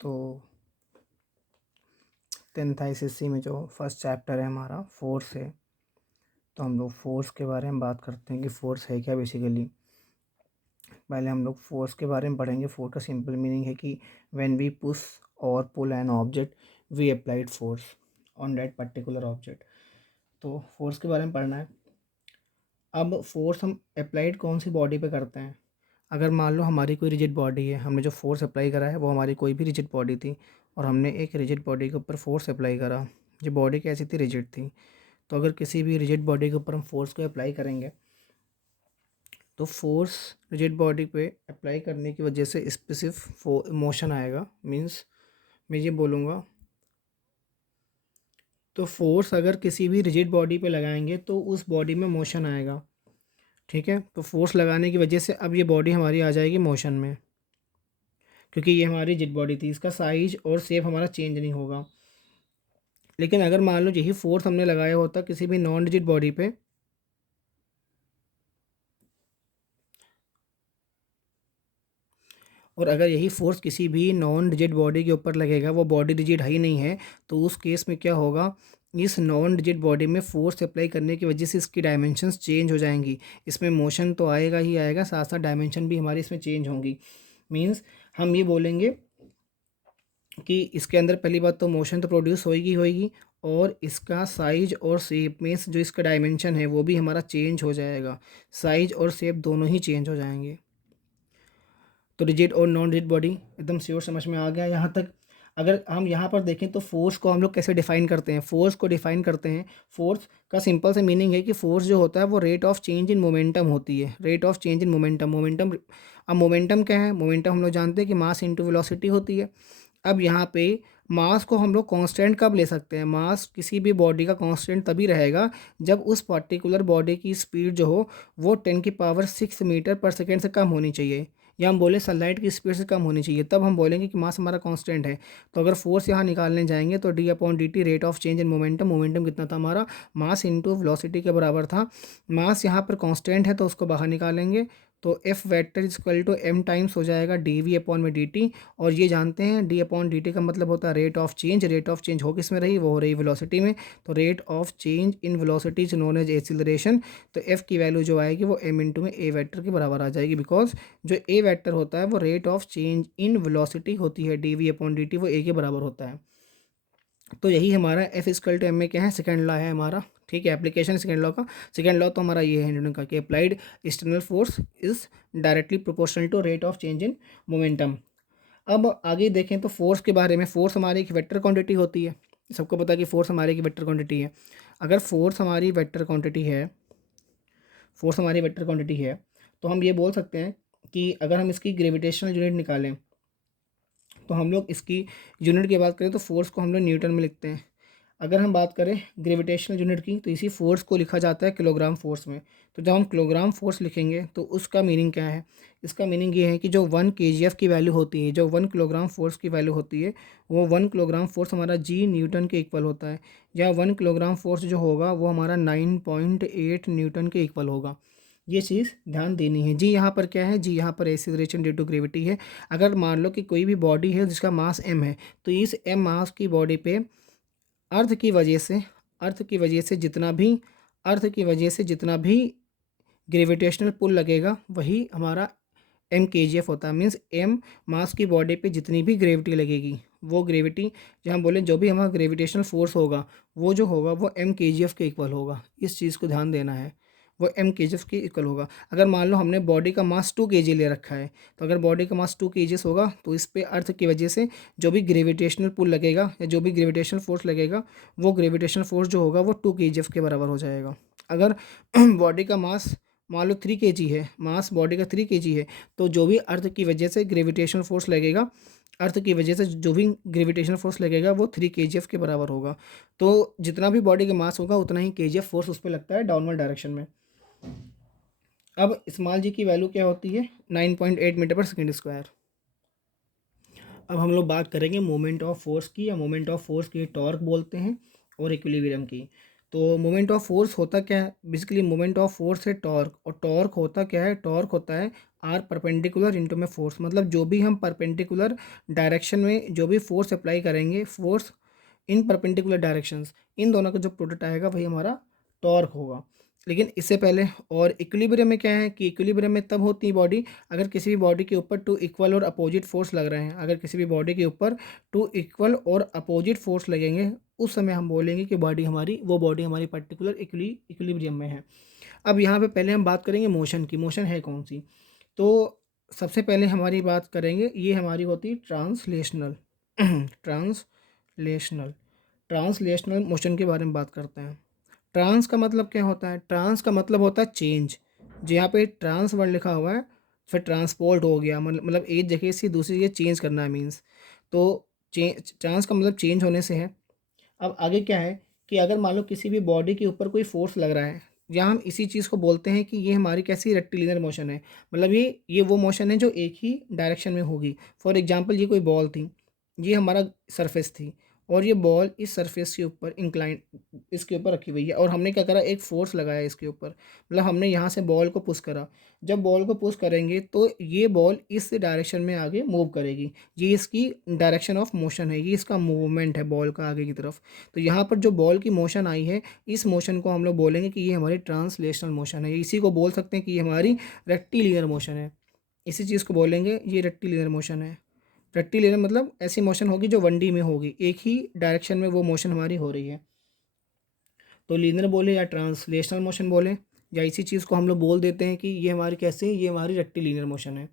तो 10th ICSE में जो फर्स्ट चैप्टर है हमारा फोर्स है, तो हम लोग फोर्स के बारे में बात करते हैं कि फोर्स है क्या बेसिकली। पहले हम लोग फोर्स के बारे में पढ़ेंगे। फोर्स का सिंपल मीनिंग है कि when we push or pull an object we applied force on that particular object. तो फोर्स के बारे में पढ़ना है। अब फोर्स हम अप्लाइड कौन सी बॉडी पे करते हैं। अगर मान लो हमारी कोई रिजिड बॉडी है, हमने जो फोर्स अप्लाई करा है वो हमारी कोई भी रिजिड बॉडी थी और हमने एक रिजिड बॉडी के ऊपर फोर्स अप्लाई करा, जो बॉडी कैसी थी, रिजिड थी। तो अगर किसी भी रिजिड बॉडी के ऊपर हम फोर्स को अप्लाई करेंगे तो फोर्स रिजिड बॉडी पे अप्लाई करने की वजह से स्पेसिफिक मोशन आएगा। मींस मैं ये बोलूँगा, तो फोर्स अगर किसी भी रिजिड बॉडी पे लगाएंगे तो उस बॉडी में मोशन आएगा। ठीक है, तो फोर्स लगाने की वजह से अब ये बॉडी हमारी आ जाएगी मोशन में, क्योंकि ये हमारी रिजिड बॉडी थी, इसका साइज और शेप हमारा चेंज नहीं होगा। लेकिन अगर मान लो यही फोर्स हमने लगाया होता किसी भी नॉन रिजिड बॉडी पे, और अगर यही फोर्स किसी भी नॉन रिजिड बॉडी के ऊपर लगेगा, वो बॉडी रिजिड है ही नहीं है, तो उस केस में क्या होगा, इस नॉन रिजिड बॉडी में फोर्स अप्लाई करने की वजह से इसकी डायमेंशंस चेंज हो जाएंगी। इसमें मोशन तो आएगा ही आएगा, साथ साथ डायमेंशन भी हमारी इसमें चेंज होंगी। मीन्स हम ये बोलेंगे कि इसके अंदर पहली बात तो मोशन तो प्रोड्यूस होएगी होएगी, और इसका साइज और शेप में जो इसका डायमेंशन है वो भी हमारा चेंज हो जाएगा। साइज और शेप दोनों ही चेंज हो जाएंगे। तो रिजिड और नॉन रिजिड बॉडी एकदम श्योर समझ में आ गया यहाँ तक। अगर हम यहाँ पर देखें तो फोर्स को हम लोग कैसे डिफाइन करते हैं। फोर्स को डिफाइन करते हैं, फोर्स का सिंपल से मीनिंग है कि फोर्स जो होता है वो rate of change in momentum होती है। Rate of change in momentum, अब मोमेंटम क्या है, मोमेंटम हम लोग जानते हैं कि मास इंटू वेलोसिटी होती है। अब यहाँ पे मास को हम लोग कांस्टेंट कब ले सकते हैं, मास किसी भी बॉडी का कांस्टेंट तभी रहेगा जब उस पर्टिकुलर बॉडी की स्पीड जो हो वो 10⁶ मीटर पर सेकेंड से कम होनी चाहिए, या हम बोले सनलाइट की स्पीड से कम होनी चाहिए, तब हम बोलेंगे कि मास हमारा कांस्टेंट है। तो अगर फोर्स यहाँ निकालने जाएंगे तो d/dt rate of change in momentum, momentum कितना था हमारा, मास इंटू वेलोसिटी के बराबर था। मास यहाँ पर कांस्टेंट है तो उसको बाहर निकालेंगे, तो F vector is equal to M times हो जाएगा dv/dt। और ये जानते हैं d/dt का मतलब होता है rate of change. Rate of change हो किस में रही, वो हो रही वेलोसिटी में। तो rate of change in velocity is known as acceleration. तो एफ की वैल्यू जो आएगी वो एम इंटू में ए वेक्टर के बराबर आ जाएगी, बिकॉज जो ए वेक्टर होता है वो rate of change in velocity होती है, dv/dt वो ए के बराबर होता है। तो यही हमारा एफ इक्वल टू एम में क्या है, सेकेंड लॉ है हमारा। ठीक है, एप्लीकेशन सेकेंड लॉ का। सेकेंड लॉ तो हमारा ये है न्यूटन का कि applied external force is directly proportional to rate of change in momentum. अब आगे देखें तो फोर्स के बारे में। फोर्स हमारी एक वेक्टर क्वांटिटी होती है, सबको पता है कि फोर्स हमारी एक वेक्टर क्वांटिटी है। अगर फोर्स हमारी वेक्टर क्वांटिटी है, फोर्स हमारी वेक्टर क्वांटिटी है, तो हम ये बोल सकते हैं कि अगर हम इसकी ग्रेविटेशनल यूनिट निकालें तो हम लोग इसकी यूनिट की बात करें तो फोर्स को हम लोग न्यूटन में लिखते हैं। अगर हम बात करें ग्रेविटेशनल यूनिट की तो इसी फोर्स को लिखा जाता है किलोग्राम फोर्स में। तो जब हम किलोग्राम फोर्स लिखेंगे तो उसका मीनिंग क्या है, इसका मीनिंग ये है कि जो 1 kgf की वैल्यू होती है, जो 1 किलोग्राम फोर्स की वैल्यू होती है, वो 1 किलोग्राम फोर्स हमारा जी न्यूटन के इक्वल होता है। या 1 किलोग्राम फोर्स जो होगा वो हमारा 9.8 न्यूटन के इक्वल होगा। ये चीज़ ध्यान देनी है। जी यहाँ पर क्या है, जी यहाँ पर एक्सीलरेशन ड्यू टू ग्रेविटी है। अगर मान लो कि कोई भी बॉडी है जिसका मास m है, तो इस m मास की बॉडी पे अर्थ की वजह से, अर्थ की वजह से जितना भी, अर्थ की वजह से जितना भी ग्रेविटेशनल पुल लगेगा वही हमारा mkgf होता है। मीन्स m मास की बॉडी पे जितनी भी ग्रेविटी लगेगी, वो ग्रेविटी, जो हम बोलें जो भी हमारा ग्रेविटेशनल फोर्स होगा वो जो होगा वो mkgf के इक्वल होगा। इस चीज़ को ध्यान देना है, वो mkgf के इक्वल होगा। अगर मान लो हमने बॉडी का मास 2 kg ले रखा है, तो अगर बॉडी का मास 2 kg होगा तो इस पे अर्थ की वजह से जो भी ग्रेविटेशनल पुल लगेगा या जो भी ग्रेविटेशनल फोर्स लगेगा, वो ग्रेविटेशनल फोर्स जो होगा वो 2 kgf के बराबर हो जाएगा। अगर बॉडी का मास मान लो 3 kg है, मास बॉडी का 3 kg है, तो जो भी अर्थ की वजह से ग्रेविटेशनल फोर्स लगेगा, अर्थ की वजह से जो भी ग्रेविटेशनल फोर्स लगेगा वो 3 kgf के बराबर होगा। तो जितना भी बॉडी का मास होगा उतना ही kgf फोर्स उस पर लगता है डाउनवर्ड डायरेक्शन में। अब स्मॉल जी की वैल्यू क्या होती है, 9.8 मीटर पर सेकेंड स्क्वायर। अब हम लोग बात करेंगे मोमेंट ऑफ फोर्स की, या मोमेंट ऑफ फोर्स की टॉर्क बोलते हैं, और इक्विलिब्रियम की। तो मोमेंट ऑफ फोर्स होता क्या है, बेसिकली मोमेंट ऑफ फोर्स है टॉर्क, और टॉर्क होता क्या है, टॉर्क होता है आर परपेंडिकुलर इनटू में फोर्स, मतलब जो भी हम परपेंडिकुलर डायरेक्शन में जो भी फोर्स अप्लाई करेंगे, फोर्स इन परपेंडिकुलर डायरेक्शंस, इन दोनों का जो प्रोडक्ट आएगा वही हमारा टॉर्क होगा। लेकिन इससे पहले और इक्विलिब्रियम में क्या है कि इक्विलिब्रियम में तब होती है बॉडी अगर किसी भी बॉडी के ऊपर टू इक्वल और अपोजिट फोर्स लग रहे हैं। अगर किसी भी बॉडी के ऊपर टू इक्वल और अपोजिट फोर्स लगेंगे उस समय हम बोलेंगे कि बॉडी हमारी पर्टिकुलर इक्विलिब्रियम में है। अब यहाँ पे पहले हम बात करेंगे मोशन की। मोशन है कौन सी? तो सबसे पहले हमारी बात करेंगे, ये हमारी होती है ट्रांसलेशनल ट्रांसलेशनल ट्रांसलेशनल मोशन के बारे में बात करते हैं। ट्रांस का मतलब क्या होता है? ट्रांस का मतलब होता है चेंज। जो यहाँ पे ट्रांस वर्ड लिखा हुआ है, फिर ट्रांसपोर्ट हो गया, मतलब एक जगह से दूसरी जगह चेंज करना है मीन्स। तो ट्रांस का मतलब चेंज होने से है। अब आगे क्या है कि अगर मान लो किसी भी बॉडी के ऊपर कोई फोर्स लग रहा है, या हम इसी चीज़ को बोलते हैं कि ये हमारी कैसी रेक्टिलिनियर मोशन है, मतलब ये वो मोशन है जो एक ही डायरेक्शन में होगी। फॉर एग्जांपल ये कोई बॉल थी, ये हमारा सरफेस थी, और ये बॉल इस सरफेस के ऊपर इंक्लाइन इसके ऊपर रखी हुई है, और हमने क्या करा, एक फोर्स लगाया इसके ऊपर, मतलब हमने यहाँ से बॉल को पुश करा। जब बॉल को पुश करेंगे तो ये बॉल इस डायरेक्शन में आगे मूव करेगी। ये इसकी डायरेक्शन ऑफ मोशन है, ये इसका मूवमेंट है बॉल का आगे की तरफ। तो यहाँ पर जो बॉल की मोशन आई है, इस मोशन को हम लोग बोलेंगे कि ये हमारी ट्रांसलेशनल मोशन है। इसी को बोल सकते हैं कि ये हमारी रेक्टिलिनियर मोशन है। इसी चीज़ को बोलेंगे ये रेक्टिलिनियर मोशन है। रेक्टिलिनियर मतलब ऐसी मोशन होगी जो 1D में होगी, एक ही डायरेक्शन में वो मोशन हमारी हो रही है। तो लीनियर बोले या ट्रांसलेशनल मोशन बोले, या इसी चीज़ को हम लोग बोल देते हैं कि ये हमारी कैसे, ये हमारी रेक्टिलिनियर मोशन है।